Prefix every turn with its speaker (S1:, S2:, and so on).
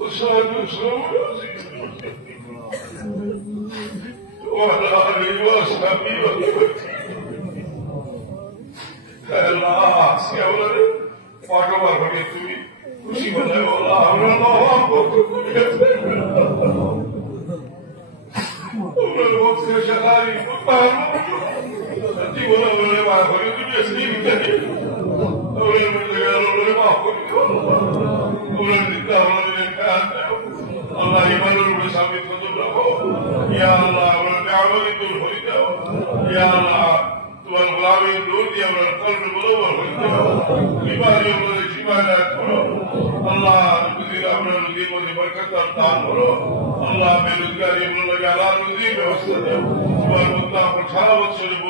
S1: Osana soruyorsun. Ona biliyorsan biliyorum. Ela siyavları farkı var mı getiriyor? Kusi bana yola avran oğlan korku getirmiyor. Onları baktığı şakari mutlarını Ti vuole volere male, perché tu ne sei in te. Volere volere male, volere non volere male. Volere male, volere male. আল্লাহ, ইমানের উপরে সাবিত করতে রাখো। ইয়া আল্লাহ, আমরা কামলি দূর হয়ে যাও ইয়া আল্লাহ, তোমার গোলামের দূর দিয়ে আমরা আমরা সারা বছরে বহুত মানুষ